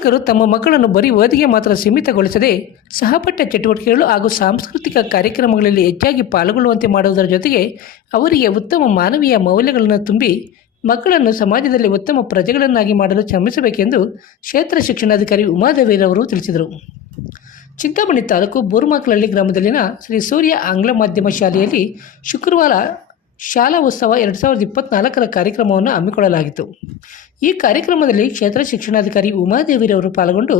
ಪೋಷಕರು ತಮ್ಮ ಮಕ್ಕಳನ್ನು ಬರೀ ಓದಿಗೆ ಮಾತ್ರ ಸೀಮಿತಗೊಳಿಸದೆ ಸಹಪಠ್ಯ ಚಟುವಟಿಕೆಗಳು ಹಾಗೂ ಸಾಂಸ್ಕೃತಿಕ ಕಾರ್ಯಕ್ರಮಗಳಲ್ಲಿ ಹೆಚ್ಚಾಗಿ ಪಾಲ್ಗೊಳ್ಳುವಂತೆ ಮಾಡುವುದರ ಜೊತೆಗೆ ಅವರಿಗೆ ಉತ್ತಮ ಮಾನವೀಯ ಮೌಲ್ಯಗಳನ್ನು ತುಂಬಿ ಮಕ್ಕಳನ್ನು ಸಮಾಜದಲ್ಲಿ ಉತ್ತಮ ಪ್ರಜೆಗಳನ್ನಾಗಿ ಮಾಡಲು ಶ್ರಮಿಸಬೇಕೆಂದು ಕ್ಷೇತ್ರ ಶಿಕ್ಷಣಾಧಿಕಾರಿ ಉಮಾದೇವಿರವರು ತಿಳಿಸಿದರು. ಚಿಂತಾಮಣಿ ತಾಲೂಕು ಬೋರ್ಮಾಕ್ಲಹಳ್ಳಿ ಗ್ರಾಮದಲ್ಲಿನ ಶ್ರೀ ಸೂರ್ಯ ಆಂಗ್ಲ ಮಾಧ್ಯಮ ಶಾಲೆಯಲ್ಲಿ ಶುಕ್ರವಾರ ಶಾಲಾ ಉತ್ಸವ ಎರಡು ಸಾವಿರದ ಇಪ್ಪತ್ನಾಲ್ಕರ ಕಾರ್ಯಕ್ರಮವನ್ನು ಹಮ್ಮಿಕೊಳ್ಳಲಾಗಿತ್ತು. ಈ ಕಾರ್ಯಕ್ರಮದಲ್ಲಿ ಕ್ಷೇತ್ರ ಶಿಕ್ಷಣಾಧಿಕಾರಿ ಉಮಾದೇವಿರವರು ಪಾಲ್ಗೊಂಡು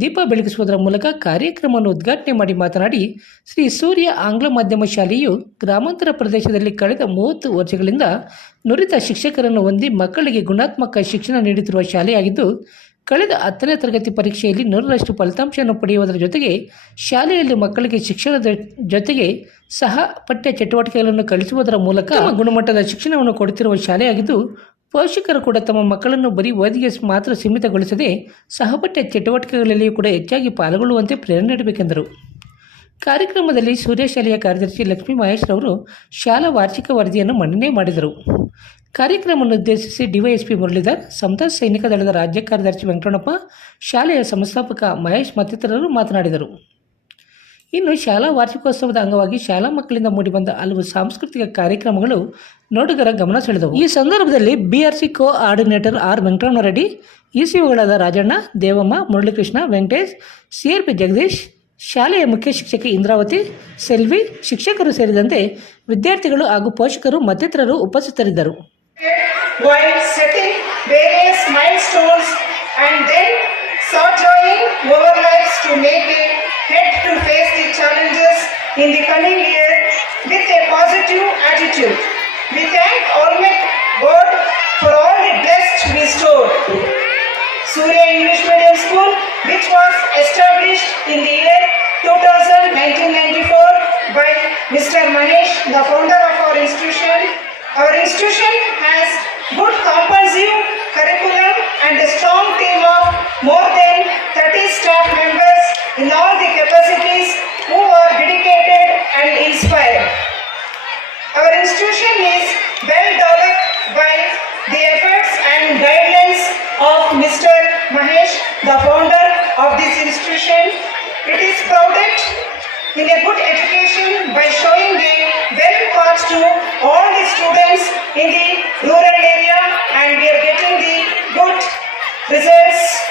ದೀಪ ಬೆಳಗಿಸುವುದರ ಮೂಲಕ ಕಾರ್ಯಕ್ರಮವನ್ನು ಉದ್ಘಾಟನೆ ಮಾಡಿ ಮಾತನಾಡಿ, ಶ್ರೀ ಸೂರ್ಯ ಆಂಗ್ಲ ಮಾಧ್ಯಮ ಶಾಲೆಯು ಗ್ರಾಮಾಂತರ ಪ್ರದೇಶದಲ್ಲಿ ಕಳೆದ ಮೂವತ್ತು ವರ್ಷಗಳಿಂದ ನುರಿತ ಶಿಕ್ಷಕರನ್ನು ಹೊಂದಿ ಮಕ್ಕಳಿಗೆ ಗುಣಾತ್ಮಕ ಶಿಕ್ಷಣ ನೀಡುತ್ತಿರುವ ಶಾಲೆಯಾಗಿದ್ದು ಕಳೆದ ಹತ್ತನೇ ತರಗತಿ ಪರೀಕ್ಷೆಯಲ್ಲಿ ನೂರರಷ್ಟು ಫಲಿತಾಂಶವನ್ನು ಪಡೆಯುವುದರ ಜೊತೆಗೆ ಶಾಲೆಯಲ್ಲಿ ಮಕ್ಕಳಿಗೆ ಶಿಕ್ಷಣದ ಜೊತೆಗೆ ಸಹ ಪಠ್ಯ ಚಟುವಟಿಕೆಗಳನ್ನು ಕಲಿಸುವುದರ ಮೂಲಕ ಗುಣಮಟ್ಟದ ಶಿಕ್ಷಣವನ್ನು ಕೊಡುತ್ತಿರುವ ಶಾಲೆಯಾಗಿದ್ದು, ಪೋಷಕರು ಕೂಡ ತಮ್ಮ ಮಕ್ಕಳನ್ನು ಬರೀ ಓದಿಗೆ ಮಾತ್ರ ಸೀಮಿತಗೊಳಿಸದೆ ಸಹಪಠ್ಯ ಚಟುವಟಿಕೆಗಳಲ್ಲಿಯೂ ಕೂಡ ಹೆಚ್ಚಾಗಿ ಪಾಲ್ಗೊಳ್ಳುವಂತೆ ಪ್ರೇರಣೆ ನೀಡಬೇಕೆಂದರು. ಕಾರ್ಯಕ್ರಮದಲ್ಲಿ ಸೂರ್ಯ ಶಾಲೆಯ ಕಾರ್ಯದರ್ಶಿ ಲಕ್ಷ್ಮೀ ಮಹೇಶ್ ರವರು ಶಾಲಾ ವಾರ್ಷಿಕ ವರದಿಯನ್ನು ಮಂಡನೆ ಮಾಡಿದರು. ಕಾರ್ಯಕ್ರಮವನ್ನು ಉದ್ದೇಶಿಸಿ ಡಿವೈಎಸ್ಪಿ ಮುರಳೀಧರ್ ಸಂತ ಸೈನಿಕ ದಳದ ರಾಜ್ಯ ಕಾರ್ಯದರ್ಶಿ ವೆಂಕಟಣ್ಣಪ್ಪ ಶಾಲೆಯ ಸಂಸ್ಥಾಪಕ ಮಹೇಶ್ ಮತ್ತಿತರರು ಮಾತನಾಡಿದರು. ಇನ್ನು ಶಾಲಾ ವಾರ್ಷಿಕೋತ್ಸವದ ಅಂಗವಾಗಿ ಶಾಲಾ ಮಕ್ಕಳಿಂದ ಮೂಡಿಬಂದ ಹಲವು ಸಾಂಸ್ಕೃತಿಕ ಕಾರ್ಯಕ್ರಮಗಳು ನೋಡುಗರ ಗಮನ ಸೆಳೆದವು. ಈ ಸಂದರ್ಭದಲ್ಲಿ BRC coordinator R Venkataramanareddy, ಇಸಿಒಗಳಾದ ರಾಜಣ್ಣ, ದೇವಮ್ಮ, ಮುರಳೀಕೃಷ್ಣ, ವೆಂಕಟೇಶ್, ಸಿಆರ್ಪಿ ಜಗದೀಶ್, ಶಾಲೆಯ ಮುಖ್ಯ ಶಿಕ್ಷಕಿ ಇಂದ್ರಾವತಿ, ಸೆಲ್ವಿ, ಶಿಕ್ಷಕರು ಸೇರಿದಂತೆ ವಿದ್ಯಾರ್ಥಿಗಳು ಹಾಗೂ ಪೋಷಕರು ಮತ್ತಿತರರು ಉಪಸ್ಥಿತರಿದ್ದರು. While setting various milestones and then sojourning over lives to make it head to face the challenges in the coming year with a positive attitude. We thank Almighty God for all the blessed bestowed. Surya English Medium School, which was established in the year 2000, 1994 by Mr. Mahesh, the founder of our institution. Our institution has good comprehensive curriculum and a strong team of more than 30 staff members in all the capacities who are dedicated and inspired. Our institution is well developed by the efforts and guidelines of Mr. Mahesh, the founder of this institution. It is prouded in a good education by showing a well path to all students in the rural area and we are getting the good results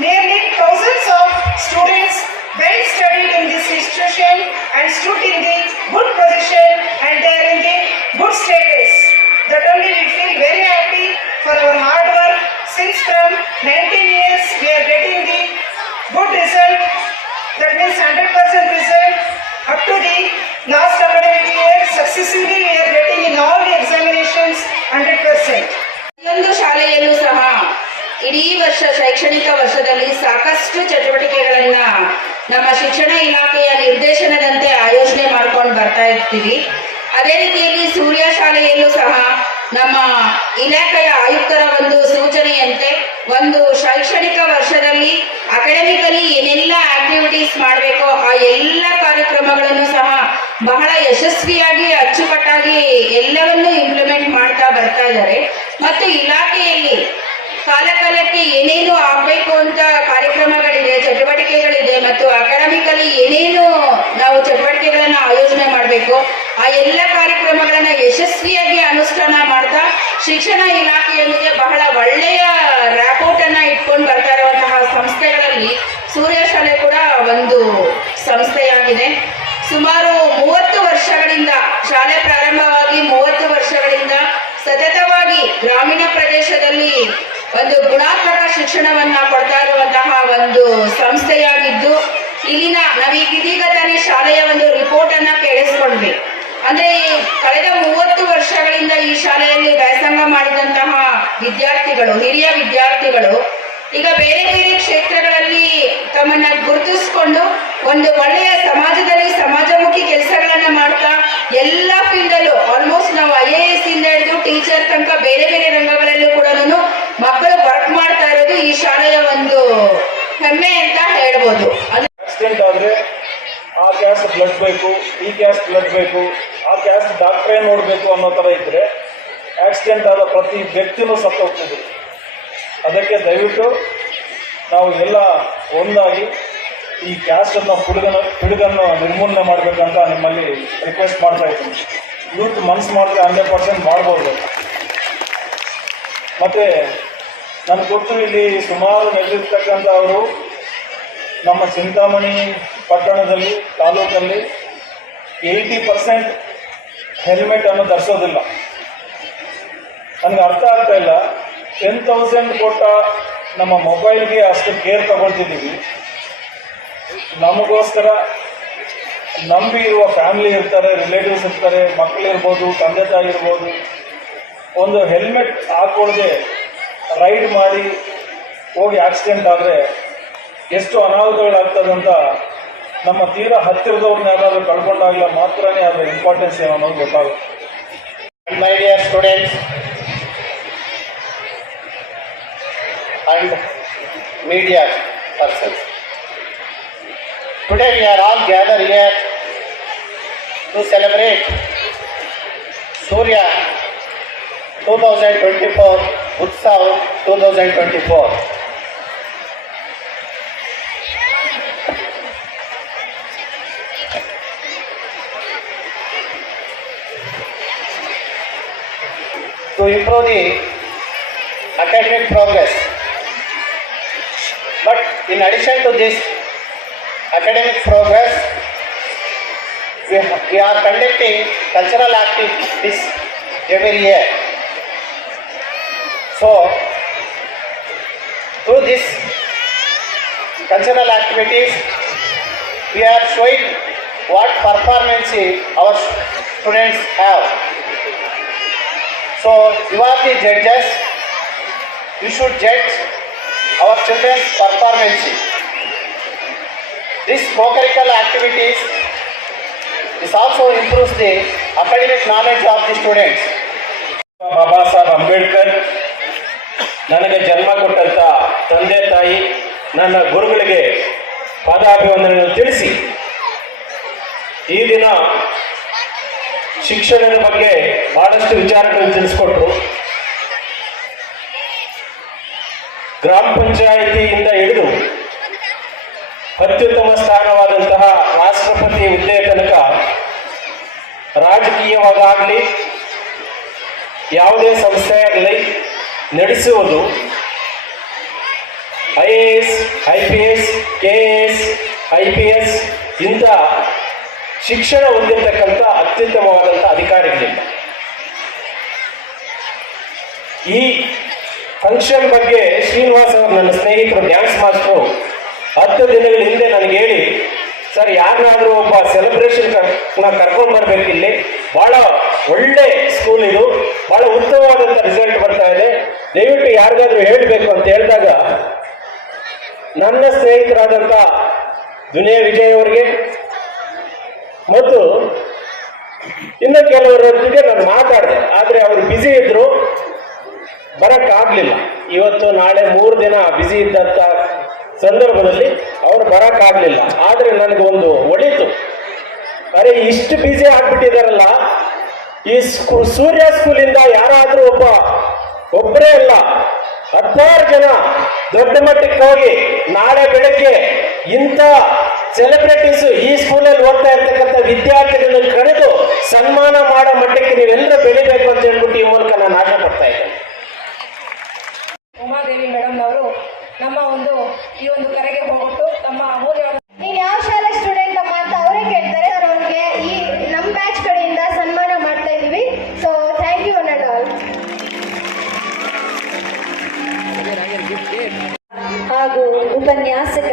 Nearly thousands of students well studied in this institution and stood in the good position and they are in the good status. That only we feel very happy for our hard work since from 19 ಸಾಕಷ್ಟು ಚಟುವಟಿಕೆಗಳನ್ನ ನಮ್ಮ ಶಿಕ್ಷಣ ಇಲಾಖೆಯ ನಿರ್ದೇಶನದಂತೆ ಆಯೋಜನೆ ಮಾಡ್ಕೊಂಡು ಬರ್ತಾ ಇರ್ತೀವಿ. ಅದೇ ರೀತಿಯಲ್ಲಿ ಸೂರ್ಯ ಶಾಲೆಯಲ್ಲೂ ಸಹ ನಮ್ಮ ಇಲಾಖೆಯ ಆಯುಕ್ತರ ಒಂದು ಸೂಚನೆಯಂತೆ ಒಂದು ಶೈಕ್ಷಣಿಕ ವರ್ಷದಲ್ಲಿ ಅಕಾಡೆಮಿಕಲಿ ಏನೆಲ್ಲ ಆಕ್ಟಿವಿಟೀಸ್ ಮಾಡಬೇಕೋ ಆ ಎಲ್ಲ ಕಾರ್ಯಕ್ರಮಗಳನ್ನು ಸಹ ಬಹಳ ಯಶಸ್ವಿಯಾಗಿ, ಅಚ್ಚುಕಟ್ಟಾಗಿ ಎಲ್ಲವನ್ನೂ ಇಂಪ್ಲಿಮೆಂಟ್ ಮಾಡ್ತಾ ಬರ್ತಾ ಇದ್ದಾರೆ. ಮತ್ತು ಇಲಾಖೆಯಲ್ಲಿ ಕಾಲ ಕಾಲಕ್ಕೆ ಏನೇನು ಆಗಬೇಕು ಅಂತ ಕಾರ್ಯಕ್ರಮಗಳಿದೆ, ಚಟುವಟಿಕೆಗಳಿದೆ ಮತ್ತು ಅಕಾಡೆಮಿಕಲಿ ಏನೇನು ನಾವು ಚಟುವಟಿಕೆಗಳನ್ನು ಆಯೋಜನೆ ಮಾಡಬೇಕು, ಆ ಎಲ್ಲ ಕಾರ್ಯಕ್ರಮಗಳನ್ನು ಯಶಸ್ವಿಯಾಗಿ ಅನುಷ್ಠಾನ ಮಾಡ್ತಾ ಶಿಕ್ಷಣ ಇಲಾಖೆಯೊಂದಿಗೆ ಬಹಳ ಒಳ್ಳೆಯ ರ್ಯಾಪೋರ್ಟನ್ನು ಇಟ್ಕೊಂಡು ಬರ್ತಾ ಇರುವಂತಹ ಸಂಸ್ಥೆಗಳಲ್ಲಿ ಸೂರ್ಯ ಶಾಲೆ ಕೂಡ ಒಂದು ಸಂಸ್ಥೆಯಾಗಿದೆ. ಸುಮಾರು ಮೂವತ್ತು ವರ್ಷಗಳಿಂದ, ಶಾಲೆ ಪ್ರಾರಂಭವಾಗಿ ಮೂವತ್ತು ವರ್ಷಗಳಿಂದ ಸತತವಾಗಿ ಗ್ರಾಮೀಣ ಪ್ರದೇಶದಲ್ಲಿ ಒಂದು ಗುಣಾತ್ಮಕ ಶಿಕ್ಷಣವನ್ನ ಕೊಡ್ತಾ ಇರುವಂತಹ ಒಂದು ಸಂಸ್ಥೆಯಾಗಿದ್ದು, ಇಲ್ಲಿನ ನಾವೀಗ ಇದೀಗ ತಾನೇ ಶಾಲೆಯ ಒಂದು ರಿಪೋರ್ಟ್ ಅನ್ನ ಕೇಳಿಸ್ಕೊಂಡ್ವಿ. ಅಂದ್ರೆ ಕಳೆದ ಮೂವತ್ತು ವರ್ಷಗಳಿಂದ ಈ ಶಾಲೆಯಲ್ಲಿ ವ್ಯಾಸಂಗ ಮಾಡಿದಂತಹ ವಿದ್ಯಾರ್ಥಿಗಳು, ಹಿರಿಯ ವಿದ್ಯಾರ್ಥಿಗಳು, ಈಗ ಬೇರೆ ಬೇರೆ ಕ್ಷೇತ್ರಗಳಲ್ಲಿ ತಮ್ಮನ್ನ ಗುರುತಿಸ್ಕೊಂಡು ಒಂದು ಒಳ್ಳೆಯ ಸಮಾಜದಲ್ಲಿ ಸಮಾಜಮುಖಿ ಕೆಲಸಗಳನ್ನ ಮಾಡ್ತಾ ಎಲ್ಲ ಫೀಲ್ಡಲ್ಲೂ ಆಲ್ಮೋಸ್ಟ್ ನಾವು ಐ ಎ ಎಸ್ ಇಂದ ಹಿಡಿದು ಟೀಚರ್ ತನಕ ಬೇರೆ ಬೇರೆ ರಂಗಗಳಲ್ಲೂ ಕೂಡ ಮಕ್ಕಳು ವರ್ಕ್ ಮಾಡ್ತಾ ಇರೋದು ಈ ಶಾಲೆಯ ಒಂದು ಹೆಮ್ಮೆ ಅದು ಆಕ್ಸಿಡೆಂಟ್ ಆದರೆ ಆ ಕ್ಯಾಸ್ಟ್ ಬ್ಲಡ್ ಬೇಕು, ಈ ಕ್ಯಾಸ್ಟ್ ಬ್ಲಡ್ ಬೇಕು, ಆ ಕ್ಯಾಸ್ಟ್ ಡಾಕ್ಟ್ರೇ ನೋಡಬೇಕು ಅನ್ನೋ ಥರ ಇದ್ದರೆ ಆಕ್ಸಿಡೆಂಟ್ ಆದ ಪ್ರತಿ ವ್ಯಕ್ತಿನೂ ಸತ್ತೋಗ್ತಿದ್ರು ಅದಕ್ಕೆ ದಯವಿಟ್ಟು ನಾವು ಎಲ್ಲ ಒಂದಾಗಿ ಈ ಕ್ಯಾಸ್ಟನ್ನು ಹುಡುಗನ ಹುಡುಗನ್ನು ನಿರ್ಮೂಲನೆ ಮಾಡಬೇಕಂತ ನಿಮ್ಮಲ್ಲಿ ರಿಕ್ವೆಸ್ಟ್ ಮಾಡ್ತಾ ಇದ್ದೀನಿ. ಯೂತ್ ಮನ್ಸು ಮಾಡಿದ್ರೆ ಹಂಡ್ರೆಡ್ ಪರ್ಸೆಂಟ್ ಮಾಡ್ಬೋದು. ಮತ್ತು ನನಗೆ ಗೊತ್ತು ಇಲ್ಲಿ ಸುಮಾರು ನೆಲೆದಿರ್ತಕ್ಕಂಥ ಅವರು ನಮ್ಮ ಚಿಂತಾಮಣಿ ಪಟ್ಟಣದಲ್ಲಿ, ತಾಲೂಕಲ್ಲಿ ಏಯ್ಟಿ ಪರ್ಸೆಂಟ್ ಹೆಲ್ಮೆಟ್ ಅನ್ನು ಧರಿಸೋದಿಲ್ಲ. ನನಗೆ ಅರ್ಥ ಆಗ್ತಾ ಇಲ್ಲ. ಟೆನ್ ತೌಸಂಡ್ ಕೊಟ್ಟ ನಮ್ಮ ಮೊಬೈಲ್ಗೆ ಅಷ್ಟು ಕೇರ್ ತಗೊಳ್ತಿದ್ದೀವಿ. ನಮಗೋಸ್ಕರ ನಂಬಿ ಇರುವ ಫ್ಯಾಮಿಲಿ ಇರ್ತಾರೆ ರಿಲೇಟಿವ್ಸ್ ಇರ್ತಾರೆ ಮಕ್ಕಳಿರ್ಬೋದು ತಂದೆ ತಾಯಿ ಇರ್ಬೋದು. ಒಂದು ಹೆಲ್ಮೆಟ್ ಹಾಕೊಳ್ಳದೆ ರೈಡ್ ಮಾಡಿ ಹೋಗಿ ಆಕ್ಸಿಡೆಂಟ್ ಆದರೆ ಎಷ್ಟು ಅನಾಹುತಗಳಾಗ್ತದಂತ ನಮ್ಮ ತೀರ ಹತ್ತಿರದವ್ರನ್ನ ಯಾರಾದರೂ ಕಳ್ಕೊಂಡಾಗಿಲ್ಲ ಮಾತ್ರ ಅದರ ಇಂಪಾರ್ಟೆನ್ಸ್ ಏನು ಅನ್ನೋದು ಗೊತ್ತಾಗುತ್ತೆ. My dear students and media persons today we are all gather here to celebrate Surya two thousand twenty four Utsav two thousand twenty four to improve the academic progress. But in addition to this academic progress, we, we are conducting cultural activities every year. So, through this cultural activities, we are showing what performance our students have. So you are the judges. You should judge our children's performance. This co-curricular activities is also improves the academic knowledge of the students. Baba Saheb Ambedkar ನನಗೆ ಜನ್ಮ ಕೊಟ್ಟಂತ ತಂದೆ ತಾಯಿ ನನ್ನ ಗುರುಗಳಿಗೆ ಪಾದಾಭಿವಂದನೆಯನ್ನು ತಿಳಿಸಿ ಈ ದಿನ ಶಿಕ್ಷಣದ ಬಗ್ಗೆ ಬಹಳಷ್ಟು ವಿಚಾರಗಳು ತಿಳಿಸ್ಕೊಟ್ರು. ಗ್ರಾಮ ಪಂಚಾಯಿತಿಯಿಂದ ಹಿಡಿದು ಅತ್ಯುತ್ತಮ ಸ್ಥಾನವಾದಂತಹ ರಾಷ್ಟ್ರಪತಿ ಹುದ್ದೆ ತನಕ ರಾಜಕೀಯವಾಗಲಿ ಯಾವುದೇ ಸಂಸ್ಥೆ ಆಗಲಿ ನಡೆಸುವುದು I A S, I P S, K A S, I P S ಇಂಥ ಶಿಕ್ಷಣ ಹೊಂದಿರತಕ್ಕಂಥ ಅತ್ಯುತ್ತಮವಾದಂಥ ಅಧಿಕಾರಿಗಳಿಲ್ಲ. ಈ ಫಂಕ್ಷನ್ ಬಗ್ಗೆ ಶ್ರೀನಿವಾಸ್ ಅವರು ನನ್ನ ಸ್ನೇಹಿತರು ಡ್ಯಾನ್ಸ್ ಮಾಸ್ಟರು ಹತ್ತು ದಿನಗಳ ಹಿಂದೆ ನನಗೆ ಹೇಳಿ, ಸರ್, ಯಾರನ್ನಾದರೂ ಒಬ್ಬ ಸೆಲೆಬ್ರೇಷನ್ ಕರ್ಕೊಂಡು ಬರ್ಬೇಕು ಇಲ್ಲಿ. ಬಹಳ ಒಳ್ಳೆ ಸ್ಕೂಲ್ ಇದು. ಬಹಳ ಉತ್ತಮವಾದಂಥ ರಿಸಲ್ಟ್ ಬರ್ತಾ ಇದೆ. ದಯವಿಟ್ಟು ಯಾರಿಗಾದ್ರೂ ಹೇಳಬೇಕು ಅಂತ ಹೇಳಿದಾಗ, ನನ್ನ ಸ್ನೇಹಿತರಾದಂಥ ದುನಿಯಾ ವಿಜಯ್ ಅವರಿಗೆ ಮತ್ತು ಇನ್ನು ಕೆಲವರೊಟ್ಟಿಗೆ ನಾನು ಮಾತಾಡಿದೆ, ಆದರೆ ಅವರು ಬ್ಯುಸಿ ಇದ್ರು, ಬರೋಕ್ಕಾಗಲಿಲ್ಲ. ಇವತ್ತು ನಾಳೆ ಮೂರು ದಿನ ಬ್ಯುಸಿ ಇದ್ದಂಥ ಸಂದರ್ಭದಲ್ಲಿ ಅವರು ಬರೋಕ್ಕಾಗಲಿಲ್ಲ. ಆದರೆ ನನಗೆ ಒಂದು ಒಳಿತು ಅರೆ, ಇಷ್ಟು ಬ್ಯುಸಿ ಆಗ್ಬಿಟ್ಟಿದಾರಲ್ಲ, ಈ ಸ್ಕೂ, ಸೂರ್ಯ ಸ್ಕೂಲಿಂದ ಯಾರಾದರೂ ಒಬ್ಬ ಒಬ್ಬರೇ ಅಲ್ಲ, ಹತ್ತಾರು ಜನ ದೊಡ್ಡ ಮಟ್ಟಕ್ಕೆ ಹೋಗಿ ನಾಳೆ ಬೆಳಗ್ಗೆ ಇಂಥ ಸೆಲೆಬ್ರಿಟೀಸ್ ಈ ಹಾಗೂ ಉಪನ್ಯಾಸಕರ ಉಪಾಧ್ಯಾಯ